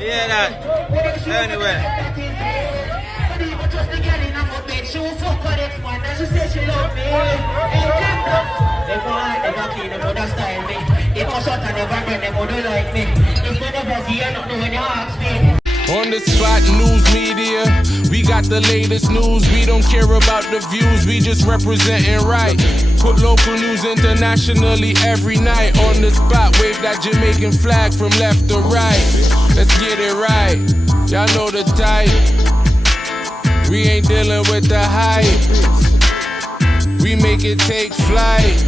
Yeah, that. Anyway. On the spot, news media, we got the latest news. We don't care about the views, we just representing right. Put local news internationally every night. On the spot, wave that Jamaican flag from left to right. Let's get it right, y'all know the type. We ain't dealing with the hype, we make it take flight.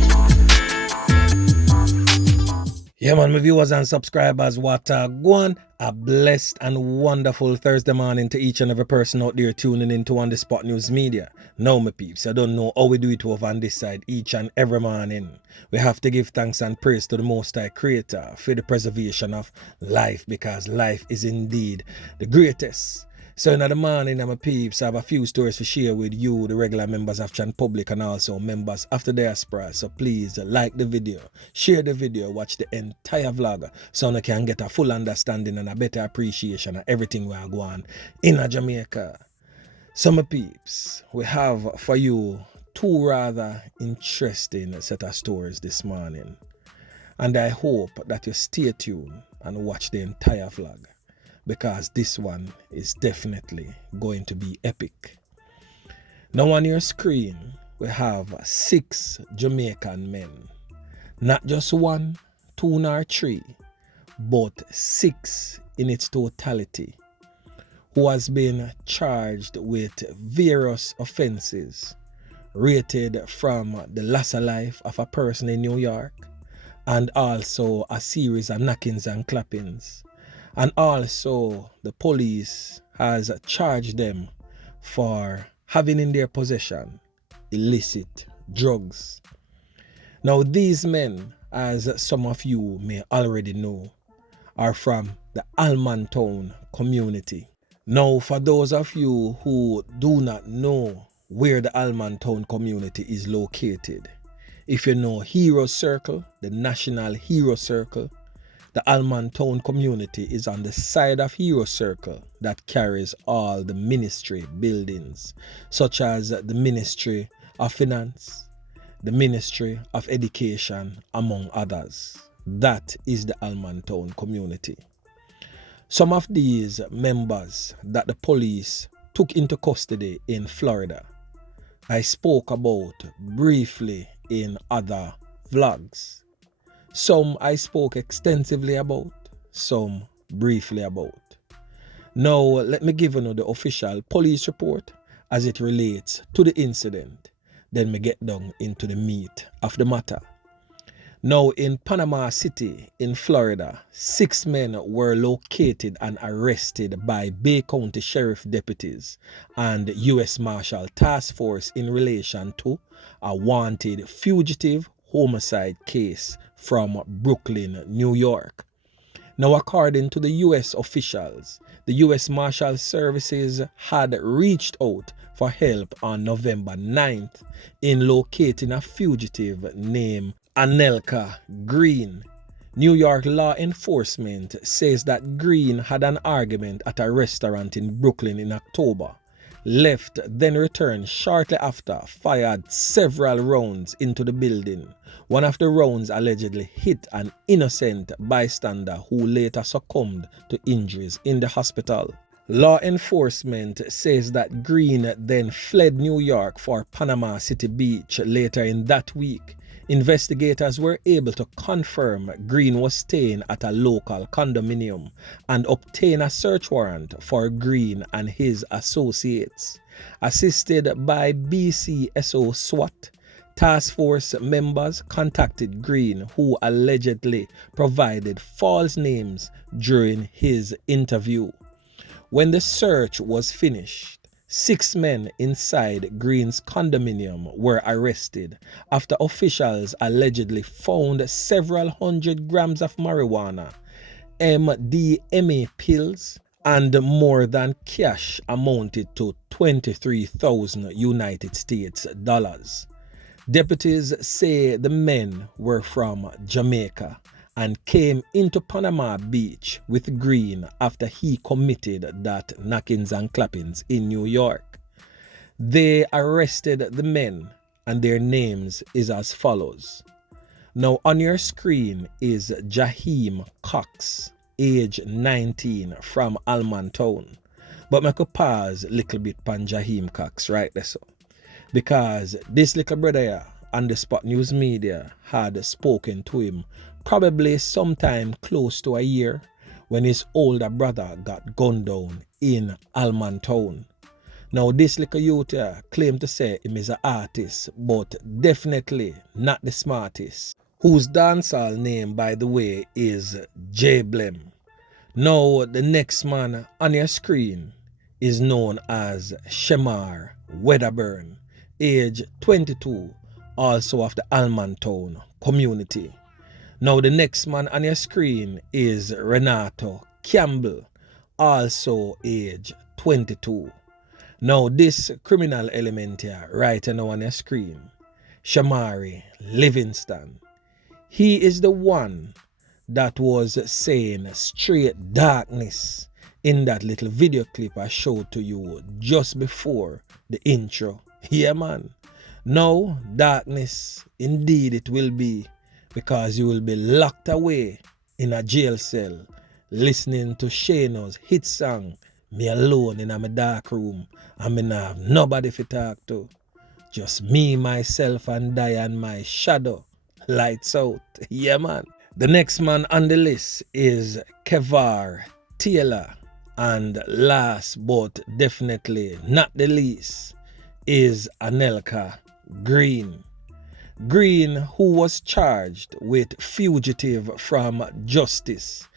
Yeah, man, my viewers and subscribers, what go on. A blessed and wonderful Thursday morning to each and every person out there tuning into On The Spot News Media. Now, my peeps, I don't know how we do it over on this side each and every morning. We have to give thanks and praise to the Most High Creator for the preservation of life, because life is indeed the greatest. So in the morning, my peeps, I have a few stories to share with you, the regular members of Chan Public and also members of the diaspora. So please like the video, share the video, watch the entire vlog so you can get a full understanding and a better appreciation of everything we are going in Jamaica. So my peeps, we have for you two rather interesting set of stories this morning. And I hope that you stay tuned and watch the entire vlog, because this one is definitely going to be epic. Now on your screen, we have 6 Jamaican men. Not just 1, 2 nor 3, but 6 in its totality, who has been charged with various offenses rated from the loss of life of a person in New York, and also a series of knockings and clappings. And also the police has charged them for having in their possession illicit drugs. Now these men, as some of you may already know, are from the Allman town community. Now for those of you who do not know where the Allman town community is located, if you know Hero Circle, the National Hero Circle, the Allman town community is on the side of Hero Circle that carries all the ministry buildings, such as the Ministry of Finance, the Ministry of Education, among others. That is the Allman town community. Some of these members that the police took into custody in Florida, I spoke about briefly in other vlogs. Some I spoke extensively about, some briefly about. Now let me give you the official police report as it relates to the incident. Then we get down into the meat of the matter. Now in Panama City in Florida, 6 men were located and arrested by Bay County Sheriff deputies and U.S. Marshal Task Force in relation to a wanted fugitive homicide case from Brooklyn, New York. Now, according to the U.S. officials, the U.S. Marshal Services had reached out for help on November 9th in locating a fugitive named Anelka Green. New York law enforcement says that Green had an argument at a restaurant in Brooklyn in October, left, then returned shortly after, fired several rounds into the building. One of the rounds allegedly hit an innocent bystander who later succumbed to injuries in the hospital. Law enforcement says that Green then fled New York for Panama City Beach later in that week. Investigators were able to confirm Green was staying at a local condominium and obtain a search warrant for Green and his associates. Assisted by BCSO SWAT, task force members contacted Green, who allegedly provided false names during his interview. When the search was finished, 6 men inside Green's condominium were arrested after officials allegedly found several hundred grams of marijuana, MDMA pills, and more than cash amounted to 23,000 United States dollars. Deputies say the men were from Jamaica and came into Panama Beach with Green after he committed that knockings and clappings in New York. They arrested the men and their names is as follows. Now on your screen is Jaheim Cox, age 19 from Allman town. But I could pause a little bit on Jaheim Cox right there so. Because this little brother here on the Spot News Media had spoken to him probably sometime close to a year when his older brother got gunned down in Allman town. Now this little youth here claimed to say him is an artist, but definitely not the smartest, whose dancehall name by the way is J Blem. Now the next man on your screen is known as Shemar Wedderburn, age 22, also of the Allman town community. Now the next man on your screen is Renato Campbell, also age 22. Now this criminal element here right now on your screen, Shamari Livingston, he is the one that was saying straight darkness in that little video clip I showed to you just before the intro. Yeah man, now darkness indeed it will be, because you will be locked away in a jail cell listening to Shano's hit song Me Alone in my dark room, and me not have nobody to talk to. Just me, myself and I and my shadow. Lights out. Yeah man. The next man on the list is Kevar Taylor, and last but definitely not the least is Anelka Green. Green, who was charged with fugitive from justice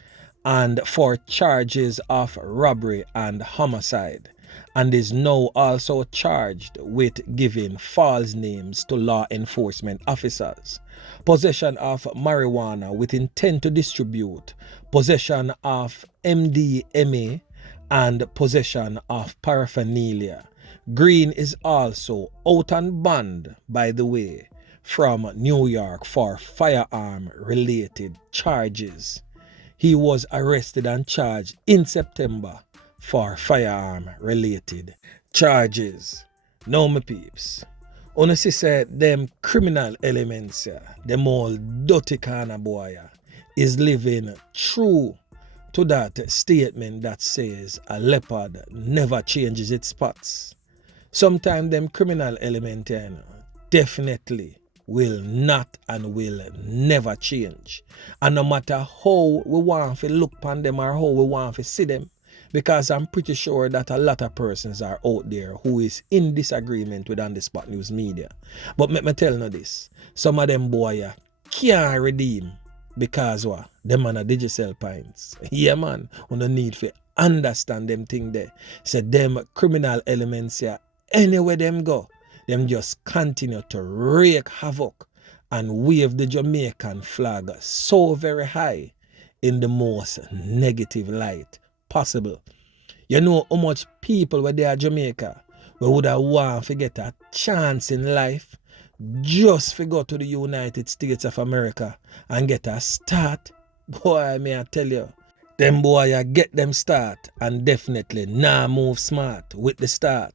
and for charges of robbery and homicide, and is now also charged with giving false names to law enforcement officers, possession of marijuana with intent to distribute, possession of MDMA, and possession of paraphernalia. Green is also out on bond, by the way, from New York for firearm-related charges. He was arrested and charged in September for firearm-related charges. Now, my peeps, honestly said them criminal elements, them all dirty kind of boy, is living true to that statement that says a leopard never changes its spots. Sometimes them criminal elements definitely will not and will never change. And no matter how we want to look upon them or how we want to see them, because I'm pretty sure that a lot of persons are out there who is in disagreement with On The Spot News Media. But let me tell you this, some of them boy can't redeem because what? Them on a digital pints. Yeah man, we don't need to understand them thing there. So them criminal elements here, anywhere them go, them just continue to wreak havoc and wave the Jamaican flag so very high in the most negative light possible. You know how much people were there in Jamaica we would have want to get a chance in life just to go to the United States of America and get a start? Boy, may I tell you, them boy get them start and definitely nah move smart with the start.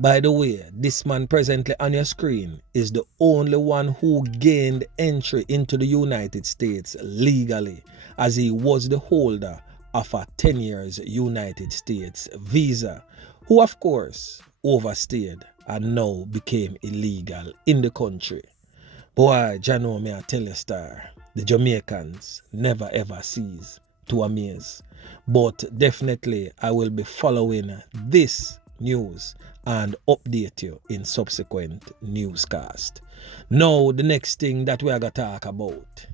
By the way, this man presently on your screen is the only one who gained entry into the United States legally, as he was the holder of a 10 years United States visa, who of course overstayed and now became illegal in the country. Boy, Jano, may I tell you, star, the Jamaicans never ever cease to amaze. But definitely I will be following this news and update you in subsequent newscast. Now the next thing that we are going to talk about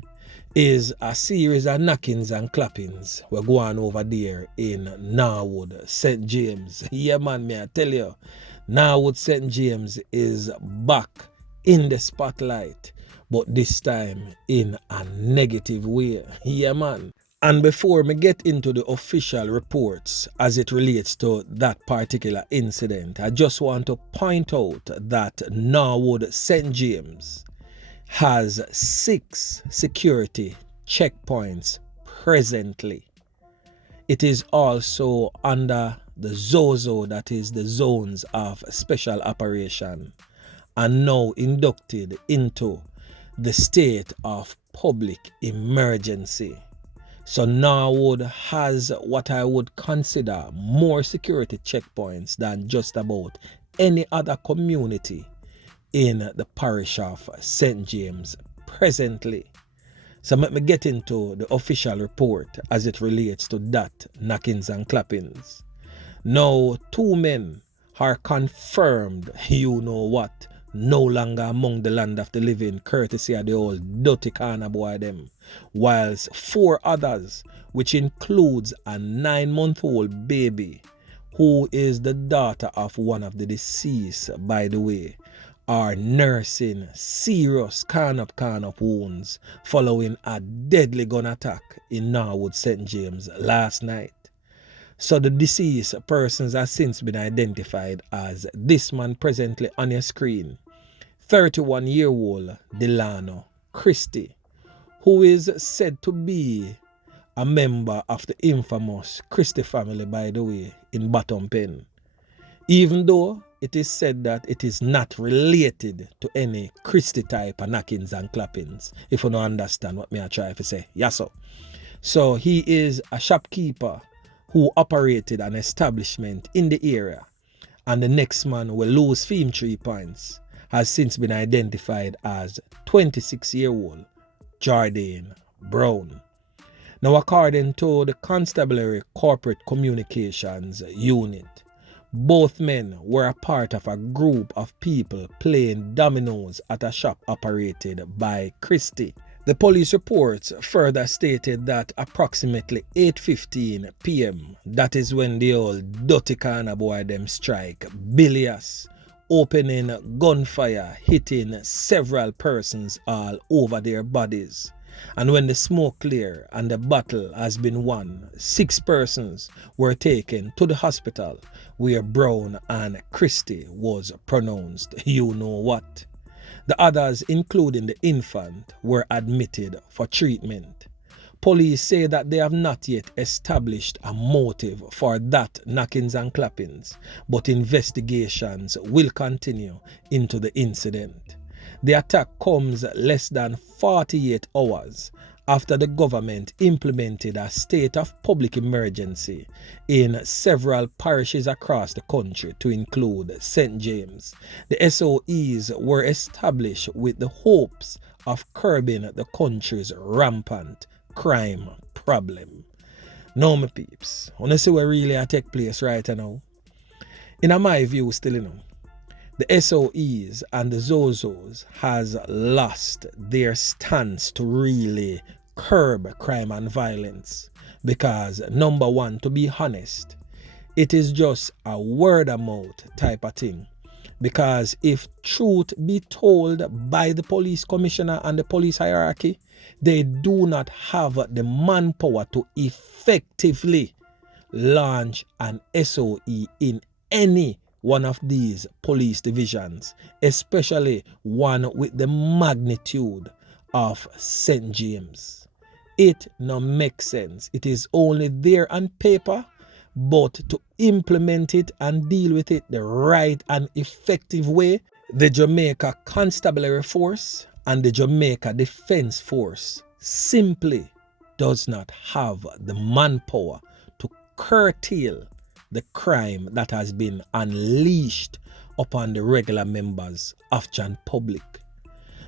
is a series of knockings and clappings we're going over there in Norwood, St. James. Yeah man, may I tell you, Norwood St. James is back in the spotlight, but this time in a negative way. Yeah man. And before me get into the official reports as it relates to that particular incident, I just want to point out that Norwood St. James has 6 security checkpoints presently. It is also under the ZOZO, that is the Zones of Special Operation, and now inducted into the state of public emergency. So Norwood has what I would consider more security checkpoints than just about any other community in the parish of St. James presently. So let me get into the official report as it relates to that knockings and clappings. Now, 2 men are confirmed, you know what, no longer among the land of the living, courtesy of the old dirty corner boy them, whilst 4 others, which includes a 9-month-old baby, who is the daughter of one of the deceased, by the way, are nursing serious corn up wounds following a deadly gun attack in Norwood St. James last night. So the deceased persons have since been identified as this man presently on your screen, 31-year-old Delano Christie, who is said to be a member of the infamous Christie family, by the way, in Bottom Pen, even though it is said that it is not related to any Christie type of knockings and clappings, if you don't understand what me I try to say. Yes, sir. So he is a shopkeeper who operated an establishment in the area, and the next man will lose fame 3 points has since been identified as 26-year-old Jordane Brown. Now, according to the Constabulary Corporate Communications Unit, both men were a part of a group of people playing dominoes at a shop operated by Christie. The police reports further stated that approximately 8:15 p.m., that is when the old dirty corner boy them strike bilious, opening gunfire, hitting several persons all over their bodies. And when the smoke cleared and the battle has been won, 6 persons were taken to the hospital where Brown and Christie was pronounced, you know what. The others, including the infant, were admitted for treatment. Police say that they have not yet established a motive for that knockings and clappings, but investigations will continue into the incident. The attack comes less than 48 hours after the government implemented a state of public emergency in several parishes across the country, to include St. James. The SOEs were established with the hopes of curbing the country's rampant crime problem. Now, my peeps, wanna see what really take place right now? In my view, still, the SOEs and the ZOZOs has lost their stance to really curb crime and violence, because number one, to be honest, it is just a word of mouth type of thing. Because if truth be told by the police commissioner and the police hierarchy, they do not have the manpower to effectively launch an SOE in any one of these police divisions, especially one with the magnitude of St. James. It no makes sense. It is only there on paper, but to implement it and deal with it the right and effective way, the Jamaica Constabulary Force and the Jamaica Defense Force simply does not have the manpower to curtail the crime that has been unleashed upon the regular members of Jan Public.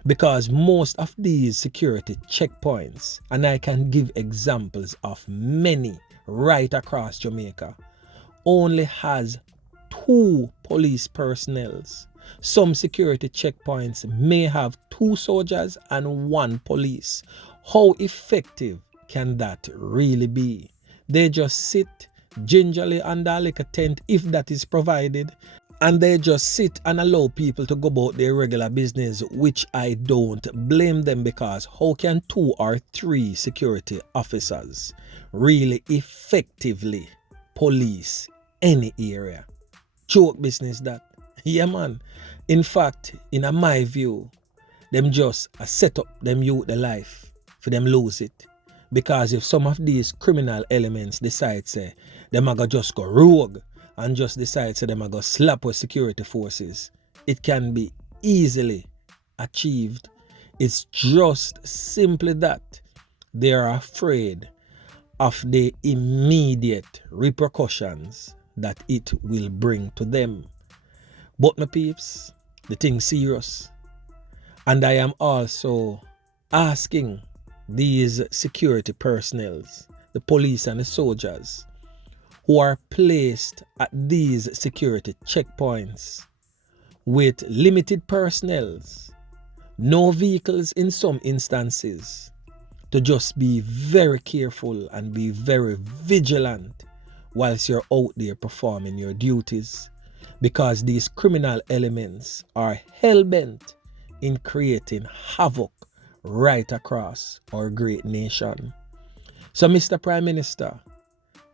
Because most of these security checkpoints, and I can give examples of many right across Jamaica, only has 2 police personnel. Some security checkpoints may have 2 soldiers and 1 police. How effective can that really be? They just sit gingerly under like a tent, if that is provided, And they just sit and allow people to go about their regular business, which I don't blame them, because how can 2 or 3 security officers really effectively police any area? Joke business that. Yeah, man. In fact, in my view, them just set up them youth the life for them lose it. Because if some of these criminal elements decide say them are gonna just go rogue and just decide say them are gonna slap with security forces, it can be easily achieved. It's just simply that they are afraid of the immediate repercussions that it will bring to them. But my peeps, the thing's serious. And I am also asking these security personnel, the police and the soldiers, who are placed at these security checkpoints with limited personnel, no vehicles in some instances, to just be very careful and be very vigilant whilst you're out there performing your duties, because these criminal elements are hell-bent in creating havoc right across our great nation. So Mr. Prime Minister,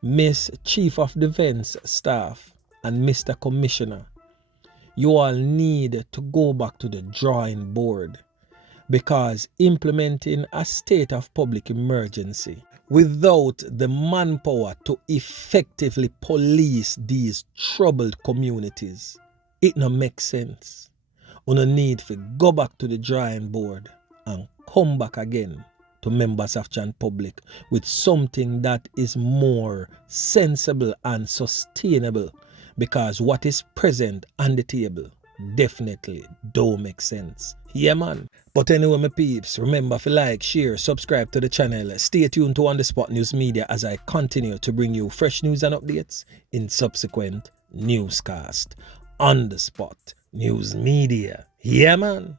Miss Chief of Defense Staff, and Mr. Commissioner, you all need to go back to the drawing board, because implementing a state of public emergency without the manpower to effectively police these troubled communities, it no makes sense. You no need to go back to the drawing board and come back again to members of Chan Public with something that is more sensible and sustainable, because what is present on the table definitely don't make sense. Yeah, man. But anyway, my peeps, remember to like, share, subscribe to the channel. Stay tuned to On The Spot News Media as I continue to bring you fresh news and updates in subsequent newscast. On The Spot News Media. Yeah, man.